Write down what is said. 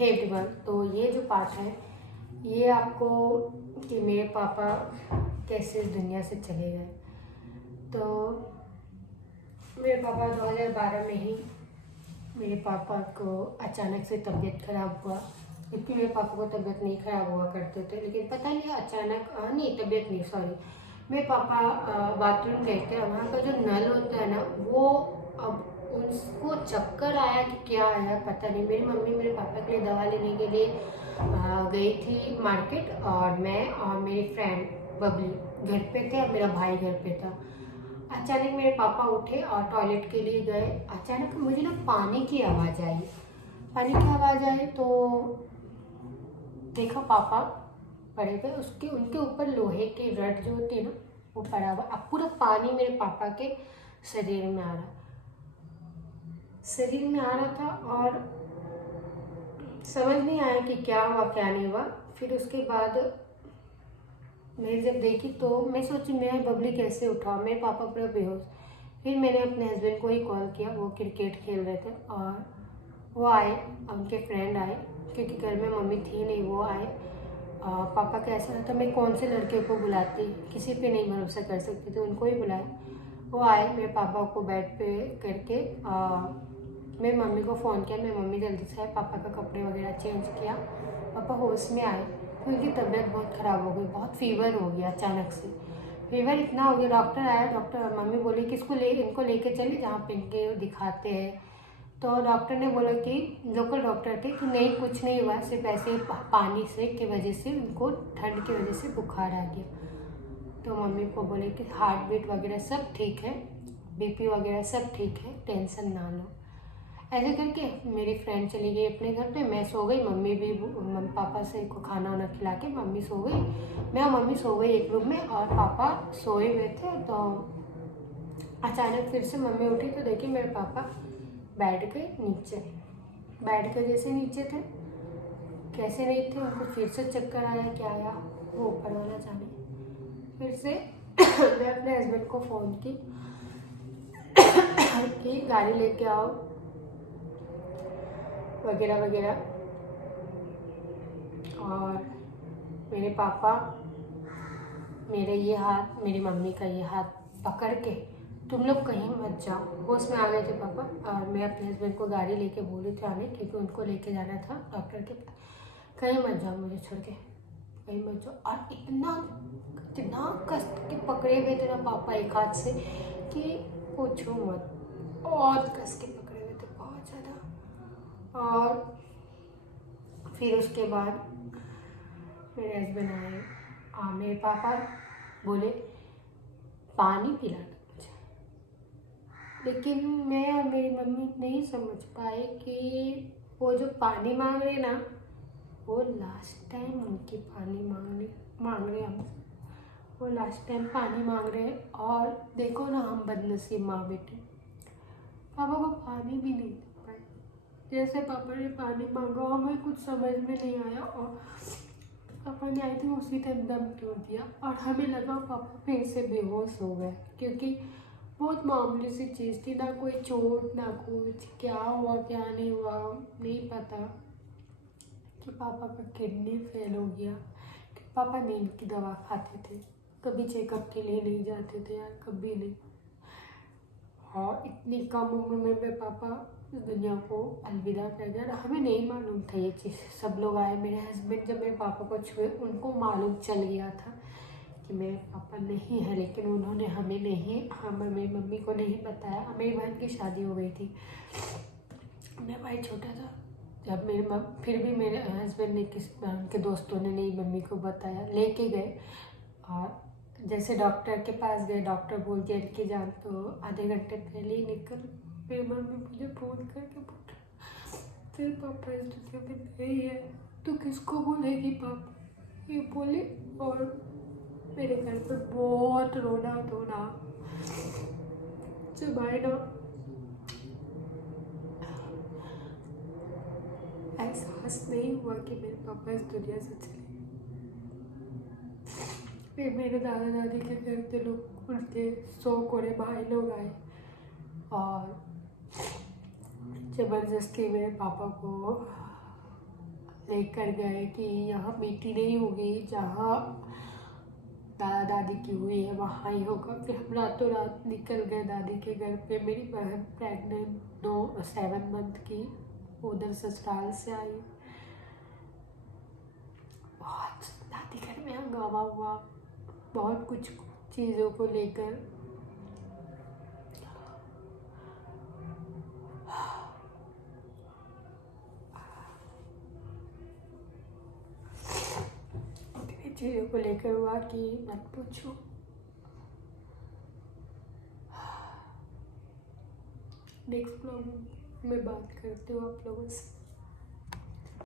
Hey everyone, तो ये जो पार्ट है ये आपको कि मेरे पापा कैसे इस दुनिया से चले गए। तो मेरे पापा 2012 में ही मेरे पापा को अचानक से तबीयत खराब हुआ। क्योंकि मेरे पापा को तबीयत नहीं खराब हुआ करते थे, लेकिन पता नहीं अचानक नहीं तबीयत नहीं सॉरी मेरे पापा बाथरूम गए थे। वहाँ का जो नल होता है ना वो अब उसको चक्कर आया कि क्या आया पता नहीं। मेरी मम्मी मेरे पापा के लिए दवा लेने के लिए गई थी मार्केट, और मैं और मेरी फ्रेंड बबली घर पे थे और मेरा भाई घर पे था। अचानक मेरे पापा उठे और टॉयलेट के लिए गए। अचानक मुझे ना पानी की आवाज़ आई। पानी की आवाज़ आई तो देखा पापा पड़े थे, उसके उनके ऊपर लोहे की रड जो होती है ना वो पड़ा हुआ। अब पूरा पानी मेरे पापा के शरीर में आ रहा था और समझ नहीं आया कि क्या हुआ क्या नहीं हुआ। फिर उसके बाद मैं जब देखी तो मैं सोची मैं बबली कैसे उठा, मेरे पापा पूरा बेहोश। फिर मैंने अपने हस्बैंड को ही कॉल किया, वो क्रिकेट खेल रहे थे और वो आए, उनके फ्रेंड आए क्योंकि घर में मम्मी थी नहीं, वो आए। पापा का ऐसा रहता मैं कौन से लड़के को बुलाती, किसी पे नहीं भरोसा कर सकती, तो उनको ही बुलाया। वो आए, मेरे पापा को बेड पे करके मैं मम्मी को फ़ोन किया। मैं मम्मी जल्दी से आए, पापा का कपड़े वगैरह चेंज किया, पापा होश में आए। तो उनकी तबीयत बहुत ख़राब हो गई, बहुत फीवर हो गया अचानक से। फीवर इतना हो गया, डॉक्टर आया, डॉक्टर मम्मी बोली कि इनको लेके चलिए जहाँ पे इनके दिखाते हैं। तो डॉक्टर ने बोला कि लोकल डॉक्टर थे कि नहीं कुछ नहीं हुआ, सिर्फ ऐसे ही पानी से की वजह से उनको ठंड की वजह से बुखार आ गया। तो मम्मी को बोले कि हार्ट बीट वगैरह सब ठीक है, बीपी वगैरह सब ठीक है, टेंशन ना लो। ऐसे करके मेरी फ्रेंड चली गई अपने घर पे, मैं सो गई। मम्मी भी पापा से को खाना वाना खिला के मम्मी सो गई। मैं और मम्मी सो गई एक रूम में और पापा सोए हुए थे। तो अचानक फिर से मम्मी उठी तो देखी मेरे पापा बैठ गए नीचे। बैठ कर जैसे नीचे थे, कैसे नहीं थे, उनको फिर से चक्कर आया, क्या आया वो ऊपर वाला जाने। फिर से मैं अपने हस्बैंड को फ़ोन की कि गाड़ी लेके आओ वगैरह वगैरह। और मेरे पापा मेरे ये हाथ, मेरी मम्मी का ये हाथ पकड़ के तुम लोग कहीं मत जाओ, होश में आ गए थे पापा। और मैं अपने हस्बैंड को गाड़ी लेके बोली थी आने, क्योंकि उनको लेके जाना था डॉक्टर के पास। कहीं मत जाओ मुझे छोड़ के, कहीं मत जाओ। और इतना इतना कस के पकड़े हुए थे ना पापा एक हाथ से कि पूछो मत, बहुत कस के पकड़े हुए थे, बहुत ज़्यादा। और फिर उसके बाद मेरे हस्बैंड आए, मेरे पापा बोले पानी पिला दो मुझे। लेकिन मैं और मेरी मम्मी नहीं समझ पाए कि वो जो पानी मांग रहे ना वो लास्ट टाइम उनकी पानी मांग रहे हम, वो लास्ट टाइम पानी मांग रहे हैं। और देखो ना हम बदनसीब माँ बेटे, पापा को पानी भी नहीं दे पाए। जैसे पापा ने पानी मांगा हमें कुछ समझ में नहीं आया और पापा ने आई थी उसी टाइम दम तोड़ दिया। और हमें लगा पापा फिर से बेहोश हो गए, क्योंकि बहुत मामूली सी चीज़ थी, ना कोई चोट ना कुछ, क्या हुआ क्या नहीं हुआ नहीं पता। कि पापा का किडनी फेल हो गया, कि पापा नींद की दवा खाते थे, कभी चेकअप के लिए नहीं जाते थे यार, कभी नहीं। और इतनी कम उम्र में मेरे पापा इस दुनिया को अलविदा कर गया। हमें नहीं मालूम था ये चीज़, सब लोग आए, मेरे हस्बैंड जब मेरे पापा को छुए उनको मालूम चल गया था कि मेरे पापा नहीं है, लेकिन उन्होंने हमें नहीं, मेरी मम्मी को नहीं बताया। मेरी बहन की शादी हो गई थी, मेरा भाई छोटा था जब फिर भी मेरे हस्बैंड ने उनके दोस्तों ने नहीं मम्मी को बताया, लेके गए। और जैसे डॉक्टर के पास गए, डॉक्टर बोल दिया इनकी जान तो आधे घंटे पहले ही निकल। मेरी मम्मी मुझे फ़ोन करके बोला तेरे पापा इस दुनिया में नहीं है, तो किसको बोलेगी पापा, ये बोले। और मेरे घर पर बहुत रोना धोना जब आए ना, एहसास नहीं हुआ कि मेरे पापा इस दुनिया से चले। फिर मेरे दादा दादी के घर के लोग, उनके 100 कोरे भाई लोग आए और ज़बरदस्ती मेरे पापा को लेकर गए कि यहाँ बेटी नहीं होगी, जहाँ दादा दादी की हुई है वहाँ ही होगा। फिर हम रातों रात निकल गए दादी के घर पे। मेरी बहन प्रेग्नेंट 7 मंथ की उधर ससुराल से आई। बहुत दादी घर में हंगामा हुआ, बहुत कुछ चीज़ों को लेकर। इतनी चीज़ों को लेकर हुआ कि मत पूछो। नेक्स्ट ब्लॉग में बात करती हूँ आप लोगों से।